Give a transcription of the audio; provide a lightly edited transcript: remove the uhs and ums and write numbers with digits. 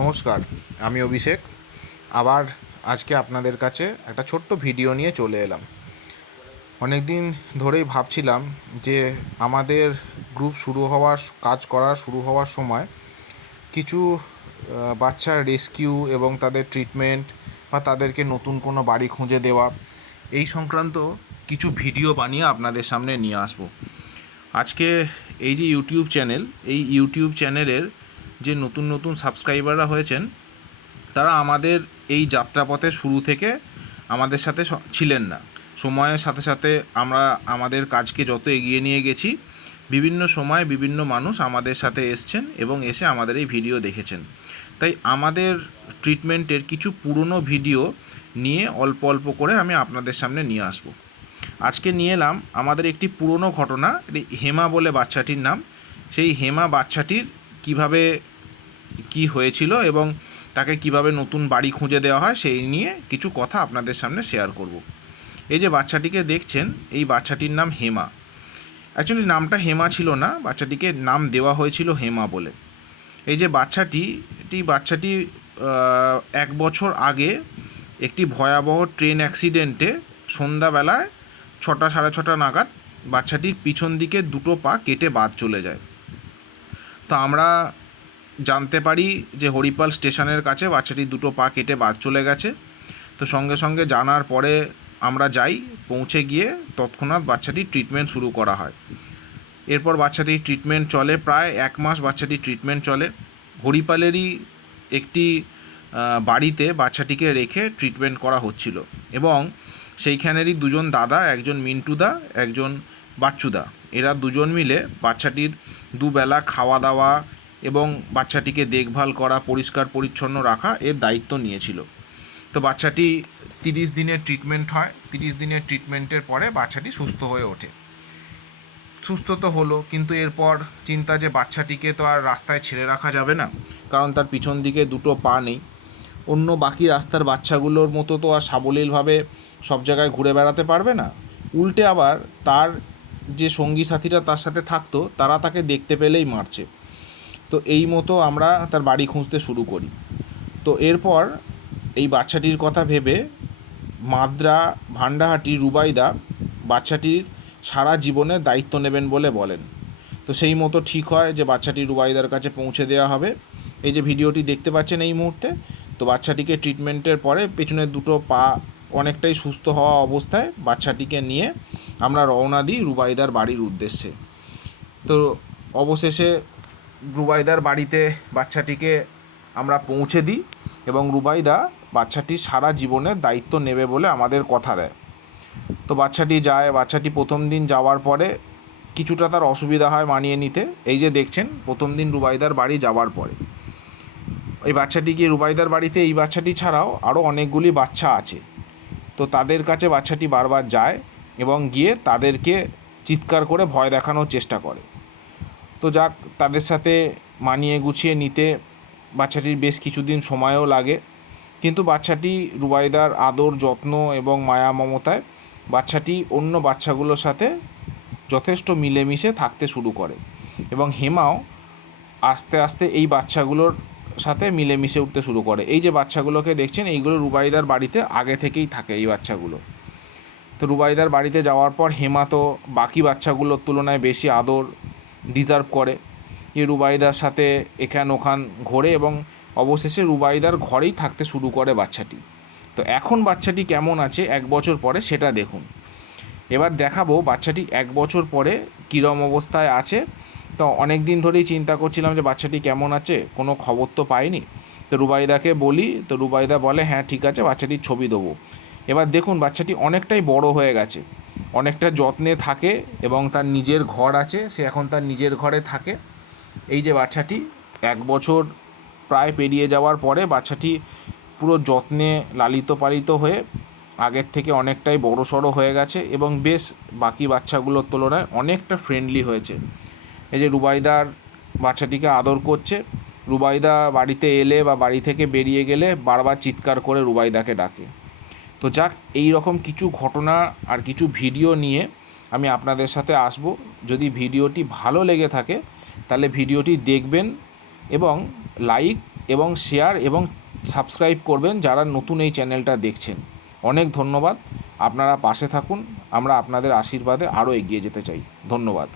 নমস্কার, আমি অভিষেক। আবার আজকে আপনাদের কাছে একটা ছোট্ট ভিডিও নিয়ে চলে এলাম। অনেক দিন ধরেই ভাবছিলাম যে আমাদের গ্রুপ কাজ করা শুরু হওয়ার সময় কিছু বাচ্চার রেস্কিউ এবং তাদের ট্রিটমেন্ট বা তাদেরকে নতুন কোনো বাড়ি খুঁজে দেওয়া এই সংক্রান্ত কিছু ভিডিও বানিয়ে আপনাদের সামনে নিয়ে আসব। আজকে এই যে ইউটিউব চ্যানেলের যে নতুন নতুন সাবস্ক্রাইবাররা হয়েছেন, তারা আমাদের এই যাত্রাপথে শুরু থেকে আমাদের সাথে ছিলেন না। সময়ের সাথে সাথে আমরা আমাদের কাজকে যত এগিয়ে নিয়ে গেছি, বিভিন্ন সময় বিভিন্ন মানুষ আমাদের সাথে এসছেন এবং এসে আমাদের এই ভিডিও দেখেছেন। তাই আমাদের ট্রিটমেন্টের কিছু পুরনো ভিডিও নিয়ে অল্প অল্প করে আমি আপনাদের সামনে নিয়ে আসব। আজকে নিয়ে এলাম আমাদের একটি পুরনো ঘটনা। হেমা বলে বাচ্চাটির নাম। সেই হেমা বাচ্চাটির কিভাবে কি হয়েছিল এবং তাকে কিভাবে নতুন বাড়ি খুঁজে দেওয়া হয় সেই নিয়ে কিছু কথা আপনাদের সামনে শেয়ার করব। এই যে বাচ্চাটিকে দেখছেন, এই বাচ্চাটির নাম হেমা। অ্যাকচুয়ালি নামটা হেমা ছিল না, বাচ্চাটিকে নাম দেওয়া হয়েছিল হেমা বলে। এই যে বাচ্চাটি 1 বছর আগে একটি ভয়াবহ ট্রেন অ্যাক্সিডেন্টে সন্ধ্যাবেলায় 6টা সাড়ে 6টা নাগাদ বাচ্চাটির পিছন দিকে দুটো পা কেটে বাদ চলে যায়। তো আমরা জানতে পারি যে হরিপাল স্টেশনের কাছে বাচ্চাটির দুটো পা কেটে বাদ চলে গেছে। তো সঙ্গে সঙ্গে জানার পরে আমরা যাই, পৌঁছে গিয়ে তৎক্ষণাৎ বাচ্চাটির ট্রিটমেন্ট শুরু করা হয়। এরপর বাচ্চাটির ট্রিটমেন্ট চলে প্রায় 1 মাস। বাচ্চাটির ট্রিটমেন্ট চলে হরিপালেরই একটি বাড়িতে বাচ্চাটিকে রেখে ট্রিটমেন্ট করা হচ্ছিল এবং সেইখানেরই দুজন দাদা, একজন মিন্টুদা, একজন বাচ্চুদা, এরা দুজন মিলে বাচ্চাটির দুবেলা খাওয়া দাওয়া এবং বাচ্চাটিকে দেখভাল করা, পরিষ্কার পরিচ্ছন্ন রাখা এর দায়িত্ব নিয়েছিল। তো বাচ্চাটি 30 দিনের ট্রিটমেন্ট হয়। 30 দিনের ট্রিটমেন্টের পরে বাচ্চাটি সুস্থ হয়ে ওঠে। সুস্থ তো হলো, কিন্তু এরপর চিন্তা যে বাচ্চাটিকে তো আর রাস্তায় ছেড়ে রাখা যাবে না, কারণ তার পিছন দিকে দুটো পা নেই। অন্য বাকি রাস্তার বাচ্চাগুলোর মতো তো আর সাবলীলভাবে সব জায়গায় ঘুরে বেড়াতে পারবে না। উল্টে আবার তার যে সঙ্গী সাথীরা তার সাথে থাকতো, তারা তাকে দেখতে পেলেই মারছে। তো এই মতো আমরা তার বাড়ি খুঁজতে শুরু করি। তো এরপর এই বাচ্চাটির কথা ভেবে মাদ্রা ভান্ডাহাটি রুবাইদা বাচ্চাটির সারা জীবনের দায়িত্ব নেবেন বলে বলেন। তো সেই মতো ঠিক হয় যে বাচ্চাটি রুবাইদার কাছে পৌঁছে দেওয়া হবে। এই যে ভিডিওটি দেখতে পাচ্ছেন এই মুহূর্তে, তো বাচ্চাটিকে ট্রিটমেন্টের পরে পেছনের দুটো পা অনেকটাই সুস্থ হওয়া অবস্থায় বাচ্চাটিকে নিয়ে আমরা রওনা দিই রুবাইদার বাড়ির উদ্দেশ্যে। তো অবশেষে রুবাইদার বাড়িতে বাচ্চাটিকে আমরা পৌঁছে দিই এবং রুবাইদা বাচ্চাটির সারা জীবনের দায়িত্ব নেবে বলে আমাদের কথা দেয়। তো বাচ্চাটি যায়। বাচ্চাটি প্রথম দিন যাওয়ার পরে কিছুটা তার অসুবিধা হয় মানিয়ে নিতে। এই যে দেখছেন, প্রথম দিন রুবাইদার বাড়ি যাওয়ার পরে এই বাচ্চাটি গিয়ে রুবাইদার বাড়িতে এই বাচ্চাটি ছাড়াও আরও অনেকগুলি বাচ্চা আছে। তো তাদের কাছে বাচ্চাটি বারবার যায় এবং গিয়ে তাদেরকে চিৎকার করে ভয় দেখানোর চেষ্টা করে। তো যাক, তাদের সাথে মানিয়ে গুছিয়ে নিতে বাচ্চাটির বেশ কিছুদিন সময়ও লাগে, কিন্তু বাচ্চাটি রুবাইদার আদর যত্ন এবং মায়া মমতায় বাচ্চাটি অন্য বাচ্চাগুলোর সাথে যথেষ্ট মিলেমিশে থাকতে শুরু করে এবং হেমাও আস্তে আস্তে এই বাচ্চাগুলোর সাথে মিলেমিশে উঠতে শুরু করে। এই যে বাচ্চাগুলোকে দেখছেন, এইগুলো রুবাইদার বাড়িতে আগে থেকেই থাকে এই বাচ্চাগুলো। তো রুবাইদার বাড়িতে যাওয়ার পর হেমা তো বাকি বাচ্চাগুলোর তুলনায় বেশি আদর ডিজার্ভ করে। এই রুবাইদার সাথে এখান ওখান ঘোরে এবং অবশেষে রুবাইদার ঘরেই থাকতে শুরু করে বাচ্চাটি। তো এখন বাচ্চাটি কেমন আছে 1 বছর পরে সেটা দেখুন। এবার দেখাবো বাচ্চাটি 1 বছর পরে কীরম অবস্থায় আছে। তো অনেক দিন ধরেই চিন্তা করছিলাম যে বাচ্চাটি কেমন আছে, কোনো খবর তো পাইনি। তো রুবাইদাকে বলি, তো রুবাইদা বলে হ্যাঁ ঠিক আছে, বাচ্চাটির ছবি দেবো। এবার দেখুন বাচ্চাটি অনেকটাই বড় হয়ে গেছে, অনেকটা যত্নে থাকে এবং তার নিজের ঘর আছে, সে এখন তার নিজের ঘরে থাকে। এই যে বাচ্চাটি 1 বছর প্রায় পেরিয়ে যাওয়ার পরে বাচ্চাটি পুরো যত্নে লালিত পালিত হয়ে আগের থেকে অনেকটাই বড়সড় হয়ে গেছে এবং বেশ বাকি বাচ্চাগুলোর তুলনায় অনেকটা ফ্রেন্ডলি হয়েছে। এই যে রুবাইদার বাচ্চাটিকে আদর করছে। রুবাইদা বাড়িতে এলে বা বাড়ি থেকে বেরিয়ে গেলে বারবার চিৎকার করে রুবাইদাকে ডাকে। তো যাক, এই রকম কিছু ঘটনা আর কিছু ভিডিও নিয়ে আমি আপনাদের সাথে আসব। যদি ভিডিওটি ভালো লেগে থাকে তাহলে ভিডিওটি দেখবেন এবং লাইক এবং শেয়ার এবং সাবস্ক্রাইব করবেন যারা নতুন এই চ্যানেলটা দেখছেন। অনেক ধন্যবাদ। আপনারা পাশে থাকুন, আমরা আপনাদের আশীর্বাদে আরও এগিয়ে যেতে চাই। ধন্যবাদ।